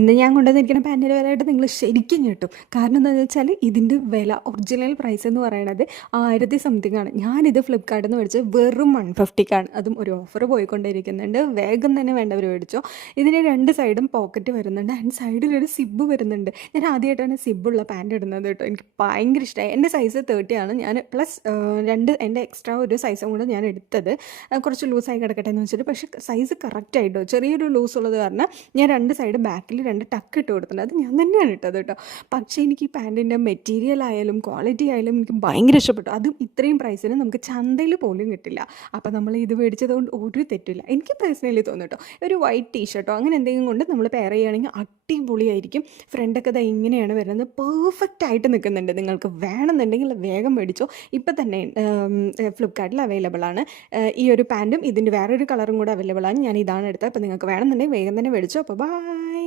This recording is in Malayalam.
ഇന്ന് ഞാൻ കൊണ്ടുവന്നിരിക്കുന്ന പാൻറ്റിൻ്റെ വിലയായിട്ട് നിങ്ങൾ ശരിക്കും ഞെട്ടും. കാരണം എന്താണെന്ന് വെച്ചാൽ ഇതിൻ്റെ വില ഒറിജിനൽ പ്രൈസ് എന്ന് പറയുന്നത് 1000 സംതിങ് ആണ്. ഞാനിത് ഫ്ലിപ്കാർട്ടിൽ നിന്ന് മേടിച്ചത് വെറും 150ക്കാണ്. അതും ഒരു ഓഫർ പോയിക്കൊണ്ടിരിക്കുന്നുണ്ട്. വേഗം തന്നെ വേണ്ടവർ മേടിച്ചോ. ഇതിന് 2 സൈഡും പോക്കറ്റ് വരുന്നുണ്ട്. ആൻഡ് സൈഡിലൊരു സിബ്ബ് വരുന്നുണ്ട്. ഞാൻ ആദ്യമായിട്ടാണ് സിബ്ബുള്ള പാൻറ്റ് ഇടുന്നത് കേട്ടോ. എനിക്ക് ഭയങ്കര ഇഷ്ടമായി. എൻ്റെ സൈസ് 30 ആണ്. ഞാൻ പ്ലസ് എൻ്റെ എക്സ്ട്രാ ഒരു സൈസും കൂടെ ഞാൻ എടുത്തത്. കുറച്ച് ലൂസായി കിടക്കട്ടെ എന്ന് വെച്ചിട്ട്. പക്ഷേ സൈസ് കറക്റ്റായിട്ടോ. ചെറിയൊരു ലൂസ് ഉള്ളത് കാരണം ഞാൻ 2 സൈഡ് ബാക്കിൽ 2 ടക്ക് ഇട്ട് കൊടുത്തിട്ടുണ്ട്. അത് ഞാൻ തന്നെയാണ് ഇട്ടത് കേട്ടോ. പക്ഷേ എനിക്ക് ഈ പാൻറ്റിൻ്റെ മെറ്റീരിയൽ ആയാലും ക്വാളിറ്റി ആയാലും എനിക്ക് ഭയങ്കര ഇഷ്ടപ്പെട്ടു. അതും ഇത്രയും പ്രൈസിന് നമുക്ക് ചന്തയിൽ പോലും കിട്ടില്ല. അപ്പോൾ നമ്മൾ ഇത് മേടിച്ചത് കൊണ്ട് ഒരു തെറ്റില്ല. എനിക്ക് പേഴ്സണലി തോന്നും കേട്ടോ. ഒരു വൈറ്റ് ടീഷർട്ടോ അങ്ങനെ എന്തെങ്കിലും കൊണ്ട് നമ്മൾ പെയർ ചെയ്യുകയാണെങ്കിൽ അടിപൊളിയായിരിക്കും. ഫ്രണ്ടൊക്കെ ദാ ഇങ്ങനെയാണ് വരുന്നത്. പെർഫെക്റ്റ് ആയിട്ട് നിൽക്കുന്നുണ്ട്. നിങ്ങൾക്ക് വേണമെന്നുണ്ടെങ്കിൽ വേഗം മേടിച്ചോ. ഇപ്പം തന്നെ ഫ്ലിപ്കാർട്ടിൽ അവൈലബിൾ ആണ്. ഈ ഒരു പാൻറ്റും ഇതിൻ്റെ വേറൊരു കളറും കൂടെ അവൈലബിൾ ആണ്. ഞാൻ ഇതാണ് എടുത്തത്. അപ്പോൾ നിങ്ങൾക്ക് വേണമെന്നുണ്ടെങ്കിൽ വേഗം തന്നെ മേടിച്ചോ. അപ്പോൾ ബൈ.